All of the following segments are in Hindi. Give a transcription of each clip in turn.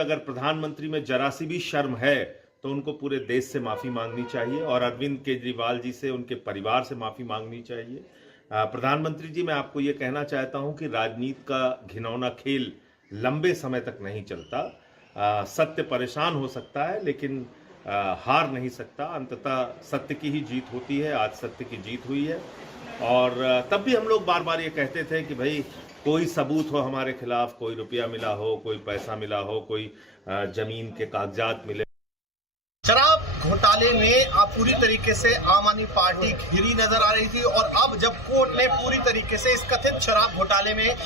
अगर प्रधानमंत्री में जरा सी भी शर्म है तो उनको पूरे देश से माफी मांगनी चाहिए और अरविंद केजरीवाल जी से, उनके परिवार से माफी मांगनी चाहिए। प्रधानमंत्री जी, मैं आपको ये कहना चाहता हूं कि राजनीति का घिनौना खेल लंबे समय तक नहीं चलता। सत्य परेशान हो सकता है लेकिन हार नहीं सकता। अंततः सत्य की ही जीत होती है। आज सत्य की जीत हुई है और तब भी हम लोग बार बार ये कहते थे कि भाई कोई सबूत हो हमारे खिलाफ, कोई रुपया मिला हो, कोई पैसा मिला हो, कोई जमीन के कागजात मिले। शराब घोटाले में पूरी तरीके से आम आदमी पार्टी घिरी नजर आ रही थी और अब जब कोर्ट ने पूरी तरीके से इस कथित शराब घोटाले में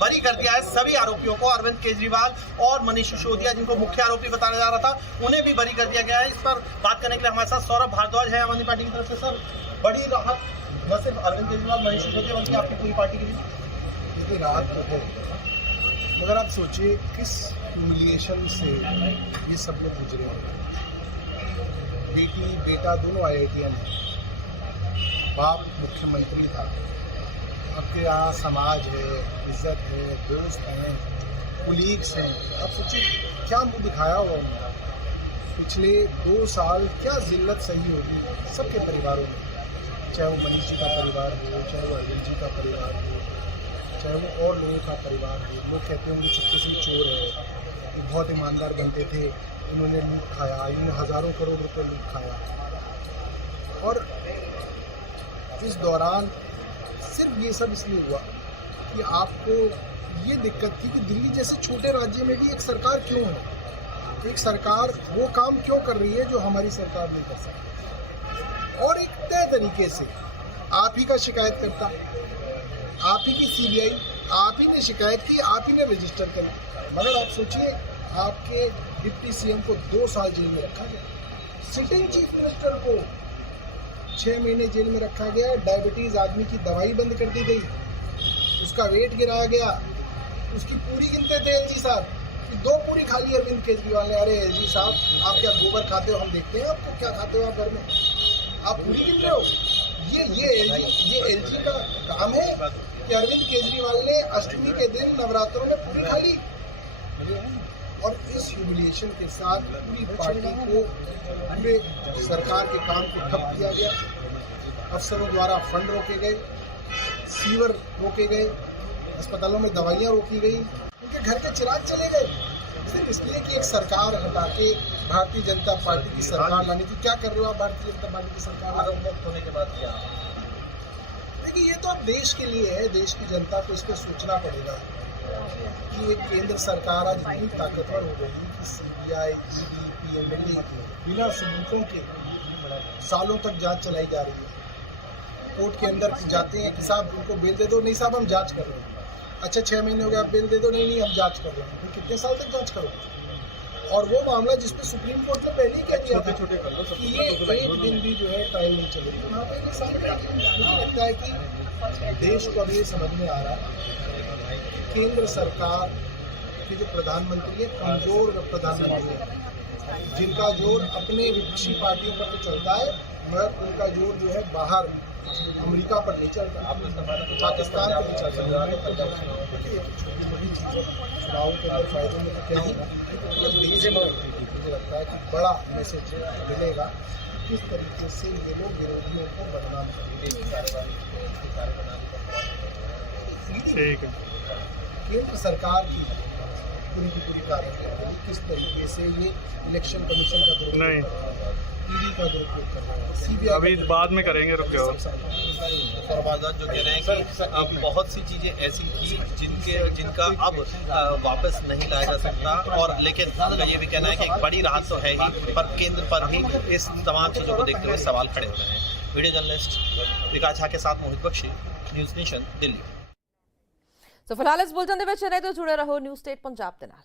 बरी कर दिया है सभी आरोपियों को, अरविंद केजरीवाल और मनीष सिसोदिया जिनको मुख्य आरोपी बताया जा रहा था, उन्हें भी बरी कर दिया गया है। इस पर बात करने के लिए हमारे साथ सौरभ भारद्वाज है आम आदमी पार्टी की तरफ से। सर, बड़ी राहत न सिर्फ अरविंद केजरीवाल, मनीष सिसोदिया बल्कि आपकी पूरी पार्टी के लिए राहत तो है, मगर आप सोचिए किस ह्यूमिलिएशन से ये सब लोग गुजरे हैं। बेटी बेटा दोनों IITian हैं, बाप मुख्यमंत्री था, आपके यहाँ समाज है, इज्जत है, दोस्त हैं, कुलीग्स हैं। आप सोचिए क्या मुंह दिखाया हुआ उन्होंने। पिछले 2 साल क्या जिल्लत सही होगी सबके परिवारों में, चाहे वो मनीष जी का परिवार हो, चाहे वो अरविंद जी का परिवार हो, चाहे वो और लोगों का परिवार हो। लोग कहते होंगे चुपके से चोर है, ये बहुत ईमानदार बनते थे, इन्होंने लूट खाया, इन्होंने हज़ारों करोड़ रुपए लूट खाया। और इस दौरान सिर्फ ये सब इसलिए हुआ कि आपको ये दिक्कत थी कि दिल्ली जैसे छोटे राज्य में भी एक सरकार क्यों है, एक सरकार वो काम क्यों कर रही है जो हमारी सरकार नहीं कर सकती। और एक तय तरीके से आप ही का शिकायत करता, आप ही की CBI, आप ही ने शिकायत की, आप ही ने रजिस्टर करी। मगर आप सोचिए आपके डिप्टी CM को 2 साल जेल में रखा गया, सिटिंग चीफ मिनिस्टर को 6 महीने जेल में रखा गया, डायबिटीज आदमी की दवाई बंद कर दी गई, उसका वेट गिराया गया, उसकी पूरी गिनते थे LG साहब कि 2 पूरी खा ली अरविंद केजरीवाल ने। अरे LG साहब, आप क्या गोबर खाते हो, हम देखते हैं आपको क्या खाते हो आप घर में, आप पूरी गिन रहे हो। ये LG का काम है कि अरविंद केजरीवाल ने अष्टमी के दिन नवरात्रों में पूरी खा ली। और इस ह्यूमिलिएशन के साथ पूरी पार्टी को, पूरे सरकार के काम को ठप किया गया। अफसरों द्वारा फंड रोके गए, सीवर रोके गए, अस्पतालों में दवाइयाँ रोकी गई, उनके घर के चिराग चले गए, सिर्फ इसलिए कि एक सरकार हटा के भारतीय जनता पार्टी की सरकार लानी थी। क्या कर रहे हो आप भारतीय जनता पार्टी की सरकार होने के बाद? क्या देखिए, ये तो अब देश के लिए है, देश की जनता को इस पर सोचना पड़ेगा कि एक केंद्र सरकार आज इतनी ताकतवर हो गई कि CBI, ED, PMLA बिना सबूतों के सालों तक जांच चलाई जा रही है। कोर्ट के अंदर जाते हैं कि साहब उनको बेल दे दो, नहीं साहब हम जांच कर रहे हैं। अच्छा 6 महीने हो गए, आप बेल दे दो, नहीं हम जांच कर रहे हैं। फिर कितने साल तक जांच करोगे? और वो मामला जिसपे सुप्रीम कोर्ट ने पहले ही कह दिया था कि ये एक दिन भी जो है ट्रायल नहीं चलेगी, वहाँ पे ये सामने मुझे लगता है कि देश को अब ये समझ में आ रहा है केंद्र सरकार के जो प्रधानमंत्री है कमजोर प्रधानमंत्री है, जिनका जोर अपने विपक्षी पार्टियों पर तो चलता है मगर उनका जोर जो है बाहर अमेरिका पर नहीं चलता, पाकिस्तान पर नहीं चलता। छोटी बड़ी चीज़ें चुनाव के अंदर फायदे में तो क्या मुझे लगता है कि बड़ा मैसेज मिलेगा किस तरीके से ये लोग विरोधियों को बदनाम करेंगे। ठीक है, केंद्र सरकार की पूरी कार्रवाई किस तरीके से ये इलेक्शन कमीशन का दुरुपयोग, ED का दुरुपयोग कर रहे हैं, CBI अभी बाद में करेंगे, रुक जाओ। फरवाजात जो कह रहे हैं कि बहुत सी चीजें ऐसी थी जिनका अब वापस नहीं लाया जा सकता, और लेकिन उनका ये भी कहना है कि एक बड़ी राहत तो है ही, पर केंद्र पर ही इस तमाम चीजों को देखते हुए सवाल खड़े हुए हैं। वीडियो जर्नलिस्ट विकास झा के साथ मोहित बख्शी, न्यूज़ नेशन, दिल्ली। सो फिलहाल इस बुलेटिन ਦੇ ਵਿੱਚ ਰਹਿ ਤੋਂ ਜੁੜੇ ਰਹੋ ਨਿਊਜ਼ ਸਟੇਟ ਪੰਜਾਬ ਦੇ ਨਾਲ।